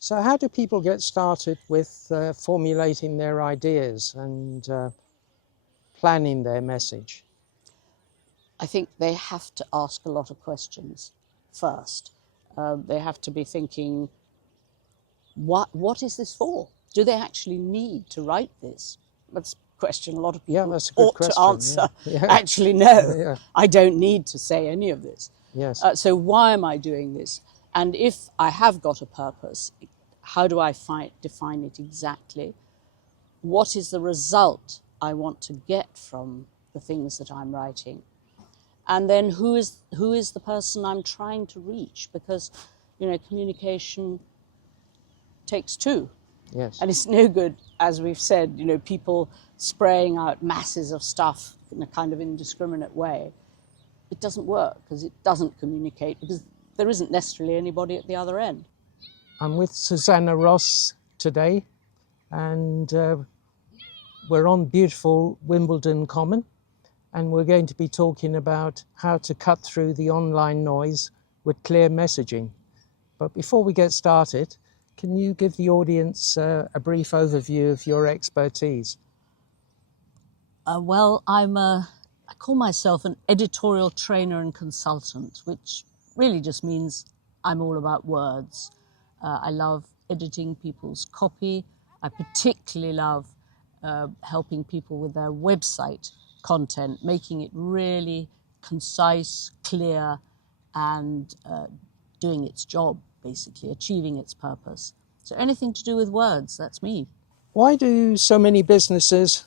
So how do people get started with formulating their ideas and planning their message? I think they have to ask a lot of questions first. They have to be thinking, what is this for? Do they actually need to write this? That's a question a lot of people That's a good ought question. to answer. Yeah. Actually, no, Yeah. I don't need to say any of this. Yes. So why am I doing this? And if I have got a purpose, how do I define it exactly? What is the result I want to get from the things that I'm writing? And then who is the person I'm trying to reach? Because, communication takes two. Yes. And it's no good, as we've said, people spraying out masses of stuff in a kind of indiscriminate way. It doesn't work because it doesn't communicate, because there isn't necessarily anybody at the other end. I'm with Susannah Ross today, and we're on beautiful Wimbledon Common, and we're going to be talking about how to cut through the online noise with clear messaging. But before we get started, can you give the audience a brief overview of your expertise? Well, I call myself an editorial trainer and consultant, which really just means I'm all about words. I love editing people's copy. I particularly love helping people with their website content, making it really concise, clear, and doing its job, basically, achieving its purpose. So anything to do with words, that's me. Why do so many businesses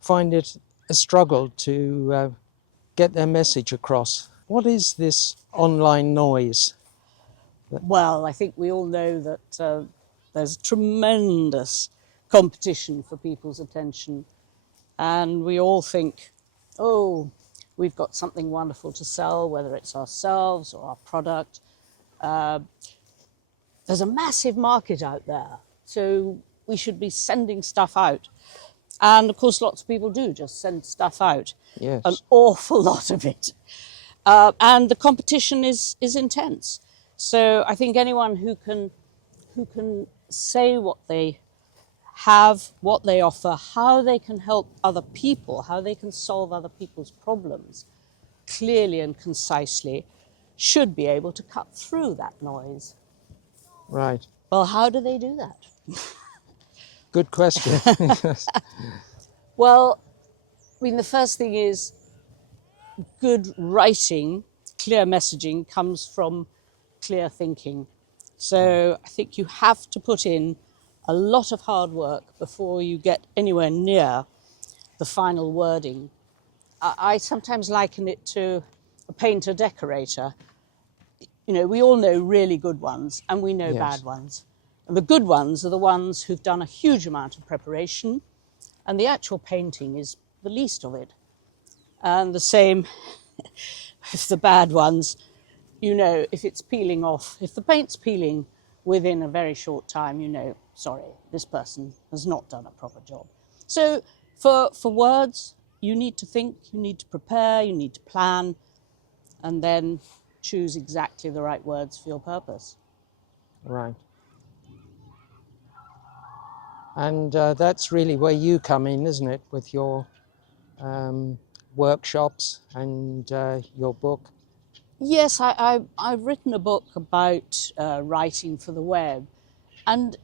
find it a struggle to get their message across? What is this online noise? Well, I think we all know that there's tremendous competition for people's attention, and we all think, oh, we've got something wonderful to sell, whether it's ourselves or our product. There's a massive market out there, so we should be sending stuff out. And of course, lots of people do just send stuff out. Yes. An awful lot of it. And the competition is intense. So I think anyone who can say what they have, what they offer, how they can help other people, how they can solve other people's problems clearly and concisely, should be able to cut through that noise. Right. Well, how do they do that? Good question. Well, I mean, the first thing is good writing, clear messaging comes from clear thinking. So I think you have to put in a lot of hard work before you get anywhere near the final wording. I sometimes liken it to a painter decorator. We all know really good ones and we know Yes. bad ones. And the good ones are the ones who've done a huge amount of preparation, and the actual painting is the least of it. And the same with the bad ones. If it's peeling off, if the paint's peeling within a very short time, sorry, this person has not done a proper job. So for words, you need to think, you need to prepare, you need to plan, and then choose exactly the right words for your purpose. Right. And that's really where you come in, isn't it, with your workshops and your book? Yes, I've written a book about writing for the web, and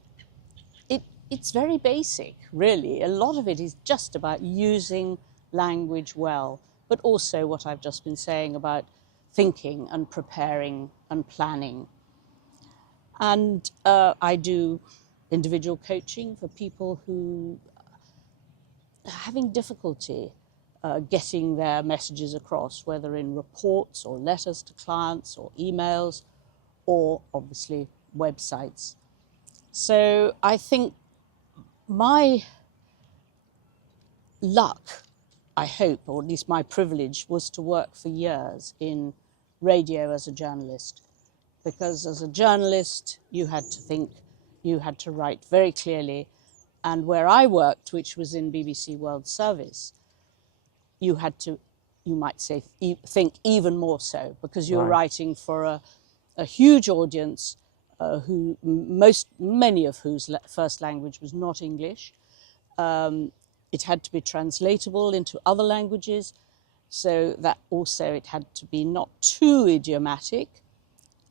it's very basic, really. A lot of it is just about using language well, but also what I've just been saying about thinking and preparing and planning. And I do individual coaching for people who are having difficulty getting their messages across, whether in reports or letters to clients or emails or obviously websites. So I think my luck, I hope, or at least my privilege, was to work for years in radio as a journalist. Because as a journalist, you had to think, you had to write very clearly. And where I worked, which was in BBC World Service, you had to, you might say, think even more so, because you were Right. writing for a huge audience, many of whose first language was not English. It had to be translatable into other languages, so that also it had to be not too idiomatic,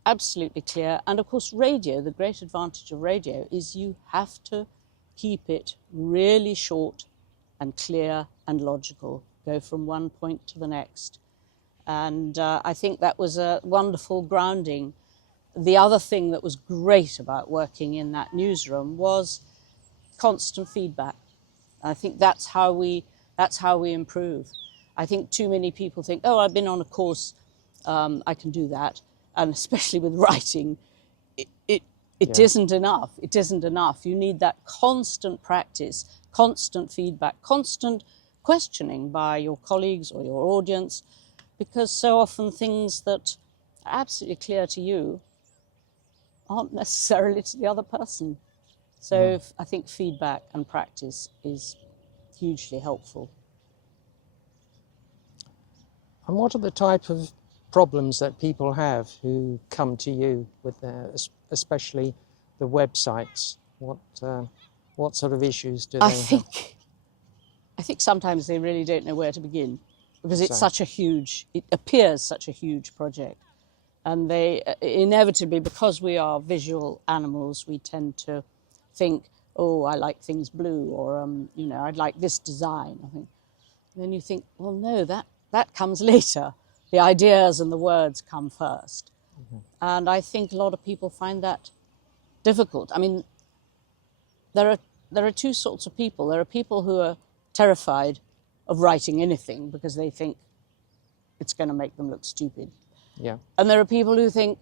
absolutely clear. And of course, radio, the great advantage of radio is you have to keep it really short and clear and logical, go from one point to the next. And I think that was a wonderful grounding. The other thing that was great about working in that newsroom was constant feedback. I think that's how we improve. I think too many people think, oh, I've been on a course, I can do that. And especially with writing, it isn't enough. It isn't enough. You need that constant practice, constant feedback, constant questioning by your colleagues or your audience, because so often things that are absolutely clear to you aren't necessarily to the other person. So I think feedback and practice is hugely helpful. And what are the type of problems that people have who come to you with their, especially the websites? What sort of issues do they have? I think sometimes they really don't know where to begin, because it's such a huge, it appears such a huge project. And they inevitably, because we are visual animals, we tend to think, oh, I like things blue, or, you know, I'd like this design. I think. And then you think, well, no, that comes later. The ideas and the words come first. And I think a lot of people find that difficult. I mean, there are two sorts of people. There are people who are terrified of writing anything because they think it's going to make them look stupid. Yeah. And there are people who think,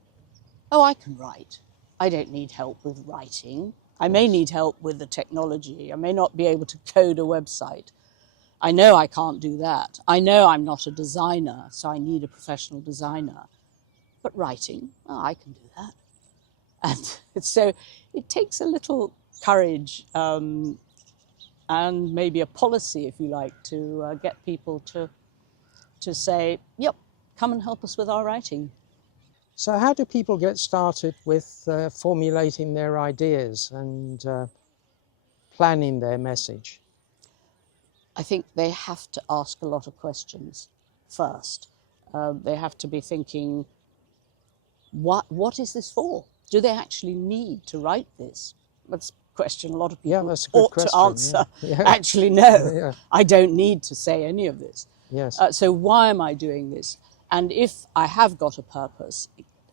oh, I can write. I don't need help with writing. I may need help with the technology. I may not be able to code a website. I know I can't do that. I know I'm not a designer, so I need a professional designer. But writing, oh, I can do that. And so it takes a little courage and maybe a policy, if you like, to get people to say, yep, come and help us with our writing. So how do people get started with formulating their ideas and planning their message? I think they have to ask a lot of questions first. They have to be thinking, what is this for? Do they actually need to write this? That's a question a lot of people ought to answer. Yeah. Actually, no, Yeah. I don't need to say any of this. Yes. So why am I doing this? And if I have got a purpose,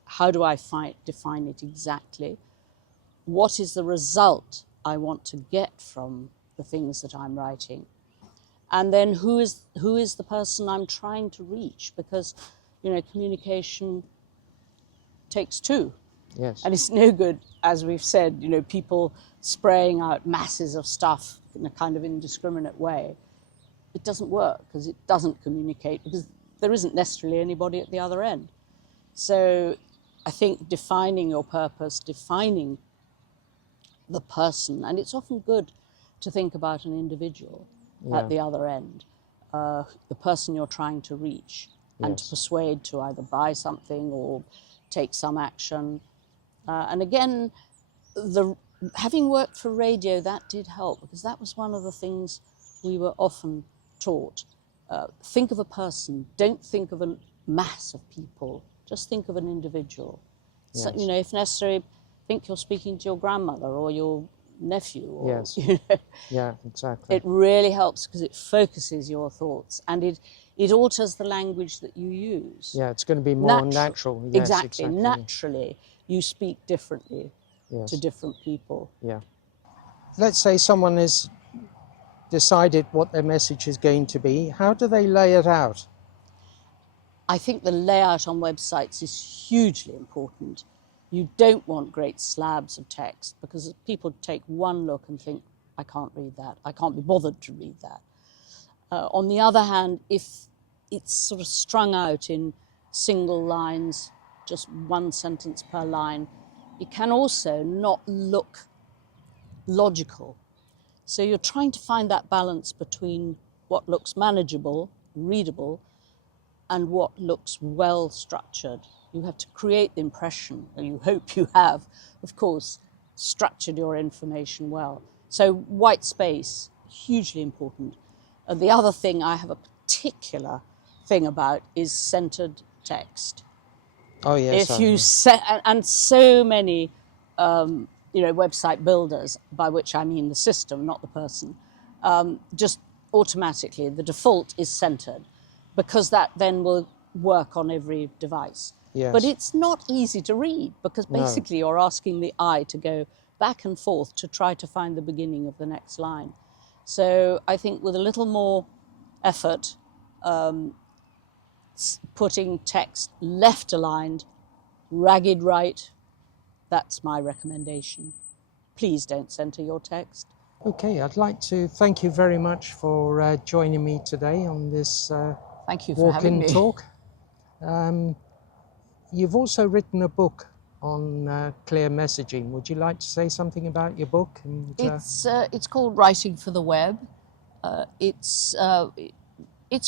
how do I define it exactly? What is the result I want to get from the things that I'm writing? And then who is the person I'm trying to reach? Because, you know, communication takes two. Yes. And it's no good, as we've said, you know, people spraying out masses of stuff in a kind of indiscriminate way. It doesn't work because it doesn't communicate, because there isn't necessarily anybody at the other end. So I think defining your purpose, defining the person, and it's often good to think about an individual at the other end, the person you're trying to reach, and to persuade to either buy something or take some action. And again, having worked for radio, that did help, because that was one of the things we were often taught. Think of a person, don't think of a mass of people, just think of an individual. Yes. So, you know, if necessary, think you're speaking to your grandmother or your nephew. Or, yes. You know, yeah, exactly. It really helps because it focuses your thoughts, and it alters the language that you use. Yeah, it's going to be more natural. Yes, exactly. Naturally, you speak differently to different people. Yeah. Let's say someone has decided what their message is going to be. How do they lay it out? I think the layout on websites is hugely important. You don't want great slabs of text, because people take one look and think, I can't read that. I can't be bothered to read that. On the other hand, if it's sort of strung out in single lines, just one sentence per line, it can also not look logical. So you're trying to find that balance between what looks manageable, readable, and what looks well structured You have to create the impression, or you hope you have, of course, structured your information well. So white space, hugely important. The other thing I have a particular thing about is centered text. Oh yes, If you set, and so many, website builders, by which I mean the system, not the person, just automatically, the default is centered, because that then will work on every device. yes. But it's not easy to read, because basically you're asking the eye to go back and forth to try to find the beginning of the next line. So I think with a little more effort, putting text left aligned, ragged right, that's my recommendation. Please don't center your text. Okay, I'd like to thank you very much for joining me today on this Thank you for having me. talk. You've also written a book on clear messaging. Would you like to say something about your book? And, it's called Writing for the Web. It's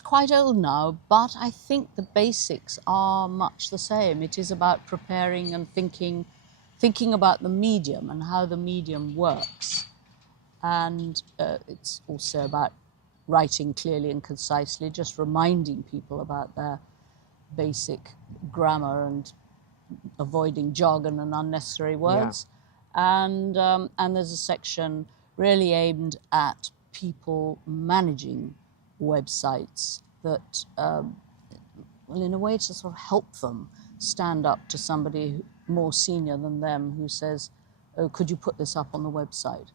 quite old now, but I think the basics are much the same. It is about preparing and thinking about the medium and how the medium works. And it's also about writing clearly and concisely, just reminding people about their basic grammar and avoiding jargon and unnecessary words. Yeah. And there's a section really aimed at people managing websites that, well, in a way to sort of help them stand up to somebody more senior than them who says, oh, could you put this up on the website?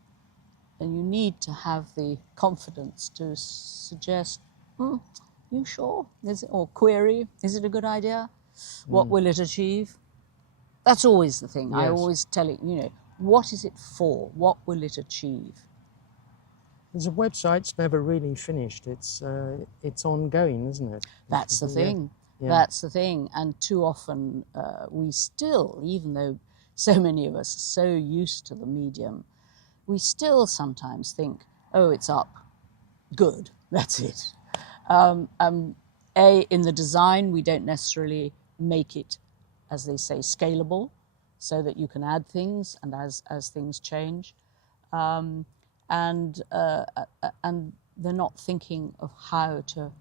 And you need to have the confidence to suggest, you sure? Or query, is it a good idea? What will it achieve? That's always the thing. Yes. I always tell it, what is it for? What will it achieve? The website's never really finished. It's ongoing, isn't it? That's the thing. Yeah. That's the thing. And too often we still, even though so many of us are so used to the medium, we still sometimes think, oh, it's up. Good, that's it. In the design, we don't necessarily make it, as they say, scalable, so that you can add things and as things change. And they're not thinking of how to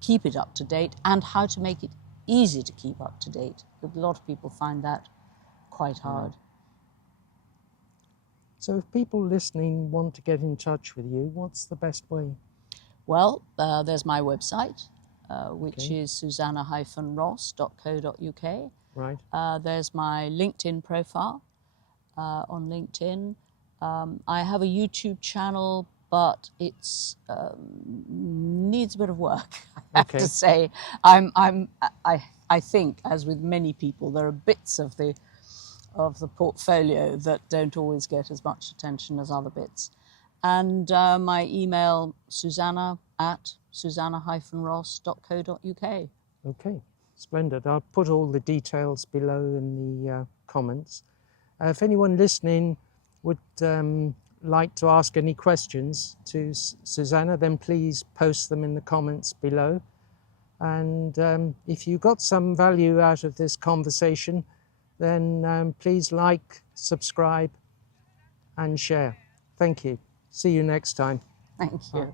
keep it up to date and how to make it easy to keep up to date. A lot of people find that quite hard. So if people listening want to get in touch with you, what's the best way? Well, there's my website, which is susannah-ross.co.uk. Right. There's my LinkedIn profile on LinkedIn. I have a YouTube channel, but it's needs a bit of work, I have to say. I think, as with many people, there are bits of the portfolio that don't always get as much attention as other bits. And my email, susannah@susannah-ross.co.uk. Okay, splendid. I'll put all the details below in the comments. If anyone listening would like to ask any questions to Susannah, then please post them in the comments below. And if you got some value out of this conversation, then please like, subscribe and share. Thank you. See you next time. Thank you. Bye.